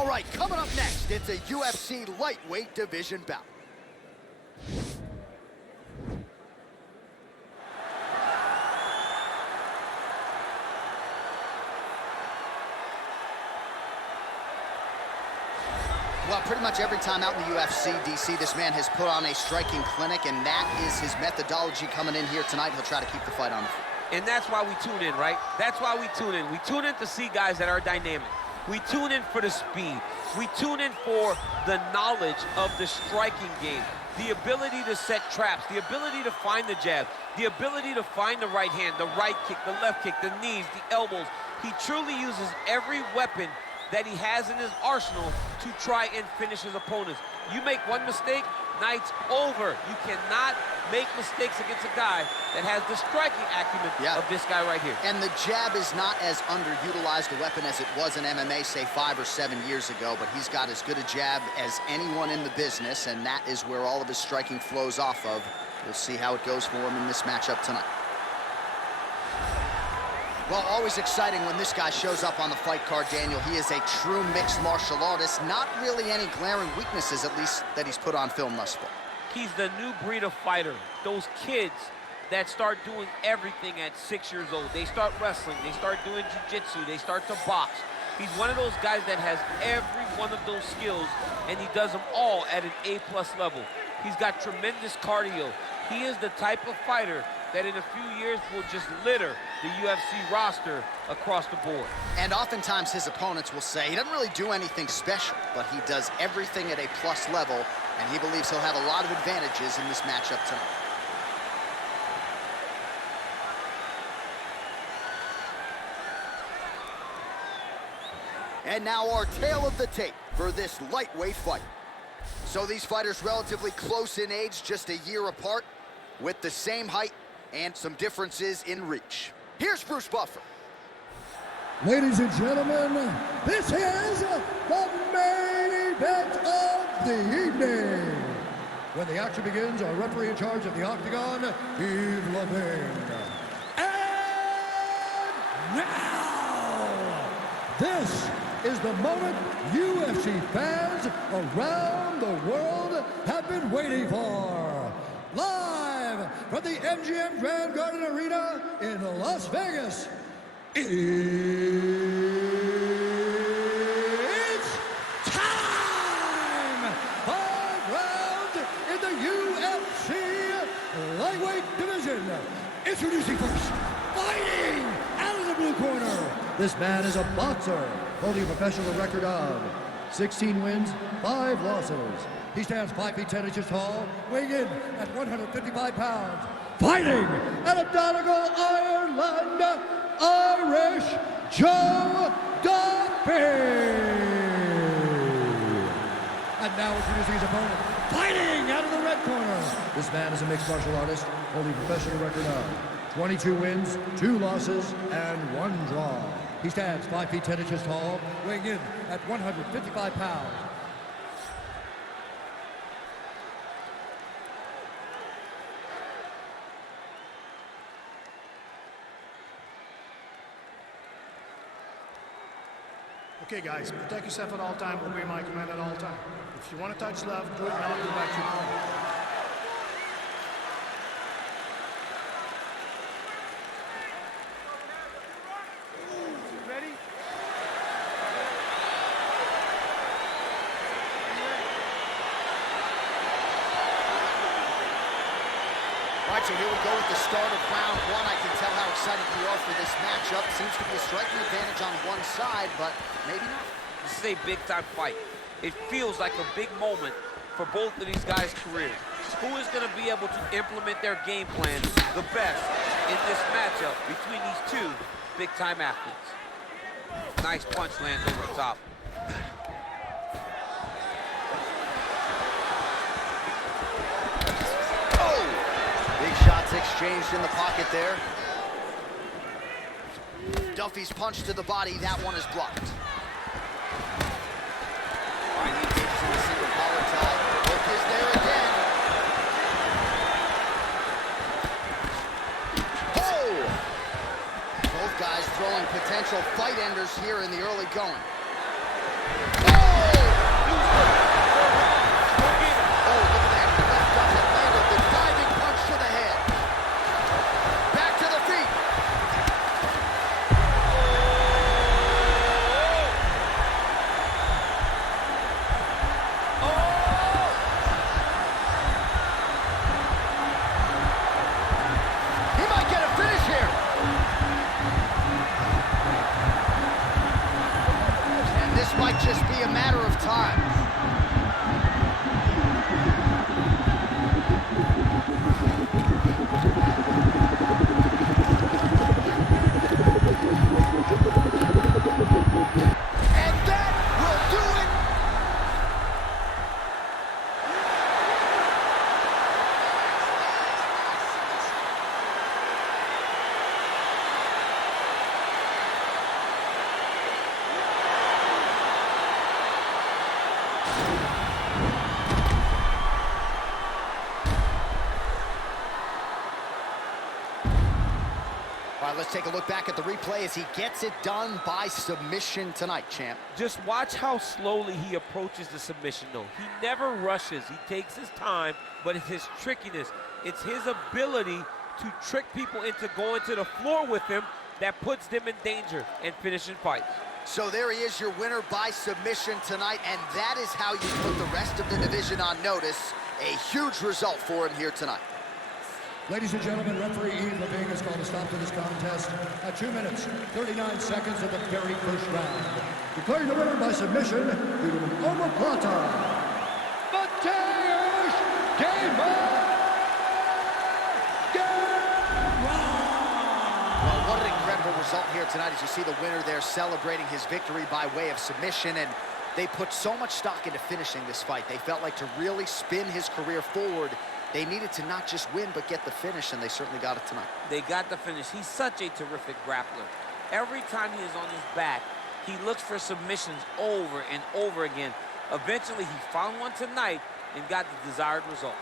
All right, coming up next, it's a UFC lightweight division bout. Well, pretty much every time out in the UFC, DC, this man has put on a striking clinic, and that is his methodology coming in here tonight. He'll try to keep the fight on the feet. And that's why we tune in, right? That's why we tune in. We tune in to see guys that are dynamic. We tune in for the speed. We tune in for the knowledge of the striking game, the ability to set traps, the ability to find the jab, the ability to find the right hand, the right kick, the left kick, the knees, the elbows. He truly uses every weapon that he has in his arsenal to try and finish his opponents. You make one mistake, night's over. You cannot make mistakes against a guy that has the striking acumen of this guy right here. And the jab is not as underutilized a weapon as it was in MMA, say 5 or 7 years ago, but he's got as good a jab as anyone in the business, and that is where all of his striking flows off of. We'll see how it goes for him in this matchup tonight. Well, always exciting when this guy shows up on the fight card, Daniel. He is a true mixed martial artist. Not really any glaring weaknesses, at least, that he's put on film thus far. He's the new breed of fighter. Those kids that start doing everything at 6 years old. They start wrestling, they start doing jiu-jitsu, they start to box. He's one of those guys that has every one of those skills, and he does them all at an A+ level. He's got tremendous cardio. He is the type of fighter that in a few years will just litter the UFC roster across the board. And oftentimes his opponents will say he doesn't really do anything special, but he does everything at a plus level, and he believes he'll have a lot of advantages in this matchup tonight. And now our tale of the tape for this lightweight fight. So these fighters relatively close in age, just a year apart, with the same height and some differences in reach. Here's Bruce Buffer. Ladies and gentlemen, this is the main event of the evening. When the action begins, our referee in charge of the octagon, Yves Levine. And now, this is the moment UFC fans around the world have been waiting for. Live from the MGM Grand Garden Arena in Las Vegas, it's time! 5 rounds in the UFC lightweight division. Introducing first, fighting out of the blue corner. This man is a boxer, holding a professional record of 16 wins, 5 losses. He stands 5 feet 10 inches tall, weighing in at 155 pounds. Fighting out of Donegal, Ireland, Irish Joe Duffy. And now introducing his opponent, fighting out of the red corner. This man is a mixed martial artist, holding a professional record of 22 wins, 2 losses, and 1 draw. He stands 5 feet 10 inches tall, weighing in at 155 pounds. Okay, guys, protect yourself at all times. Obey my command at all times. If you want to touch left, do it now. Go back to your corner. Ready? All right, so here we go with the start of round 1. I can tell how excited you are for this matchup. Seems to be a striking advantage on one side, but maybe not. This is a big-time fight. It feels like a big moment for both of these guys' careers. Who is going to be able to implement their game plan the best in this matchup between these two big-time athletes? Nice punch lands over the top. Big shots exchanged in the pocket there. Duffy's punch to the body, that one is blocked. All right, he takes in a single collar tie. Hook is there again. Oh! Both guys throwing potential fight enders here in the early going. Oh! right, let's take a look back at the replay as he gets it done by submission tonight, champ. Just watch how slowly he approaches the submission, though. He never rushes. He takes his time, but it's his trickiness. It's his ability to trick people into going to the floor with him that puts them in danger and finishing fights. So there he is, your winner by submission tonight, and that is how you put the rest of the division on notice. A huge result for him here tonight. Ladies and gentlemen, referee Yves Levine has called a stop to this contest at 2 minutes, 39 seconds of the very first round. Declaring the winner by submission due to an omoplata, Mateusz Gamrot! Well, what an incredible result here tonight as you see the winner there celebrating his victory by way of submission, and they put so much stock into finishing this fight. They felt like to really spin his career forward, they needed to not just win, but get the finish, and they certainly got it tonight. They got the finish. He's such a terrific grappler. Every time he is on his back, he looks for submissions over and over again. Eventually, he found one tonight and got the desired result.